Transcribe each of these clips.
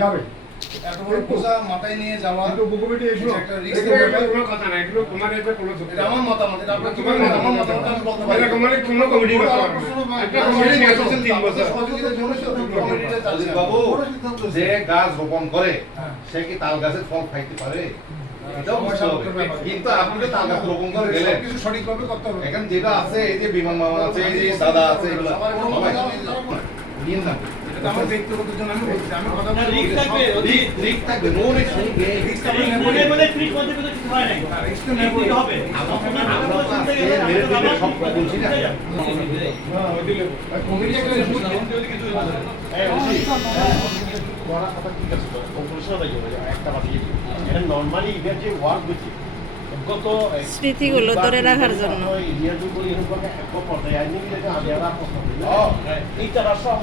যাবে। এত বড় বোঝা মাথায় নিয়ে যাওয়া একটা। কোনো কথা না এগুলো তোমার এটা আমার মতামত এটা আপনার তোমার মতামত? মতামত। আমি বলতে পারি। এটা কোনো কমিটি করতে পারবে না। একটা কমিটি নিয়ে আসছেন তিন বছর। সহযোগিতার জন্য শুধু কমিটিটা চাচ্ছে। বাবু যে গাছ রোপণ করে হ্যাঁ। সে কি তাল গাছের ফল খাইতে পারে? কিন্তু আপনি তো গাছ রোপণ করে গেলেন কিছু সঠিকভাবে করতে হবে। এখন যেটা আছে এই যে বিমান মামা আছে এই যে দাদা আছে এগুলো নিয়ে না আমার ব্যক্তিগত জন্য আমি বলছি আমি কথা বলছি। রিস্ক থাকবে, সব- রিস্ক রিস্ক থাকবে নো রিস্ক রিস্ক আমি রিস্ক নেবই। ফ্রি করতে কিন্তু কিছু হয় নাই। রিস্ক তো নেবই। হবে। আমরা তো মেরে দিলে সব বলছি না। কমিটি একটা করা কথা ঠিক আছে তো অপারেশনটা কি একটা বাকি এটা নরমালি এটা যে ওয়ার্ক হচ্ছে স্মৃতিগুলো ধরে রাখার জন্য। ইন্ডিয়া যুগ এরকম এক পর্যায়ে আইনি আমি আর প্রশ্ন এই তারা সহ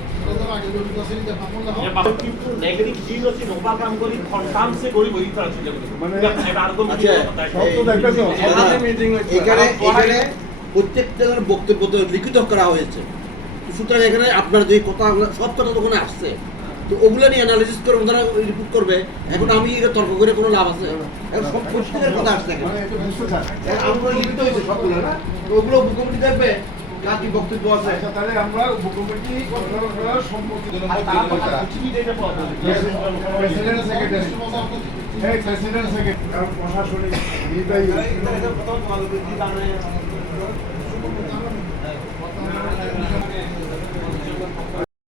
প্রত্যেকটা বক্তব্য লিখিত করা হয়েছে। সুতরাং এখানে আপনার যে কথা, সব কথা ওখানে আসছে। তো ওগুলো নিয়ে অ্যানালিসিস করে ওনারা রিপোর্ট করবে। এখন আমি এটা তর্ক করে কোনো লাভ আছে? এখন সব প্রত্যেকের কথা আসছে মানে আমরা লিখিত হয়েছে সবগুলো, না? ওগুলো মুখ্যমন্ত্রী দেখবে কার কি বক্তব্য আছে আচ্ছা তাহলে আমরা উপকমিটি সেক্রেটারি প্রশাসনিক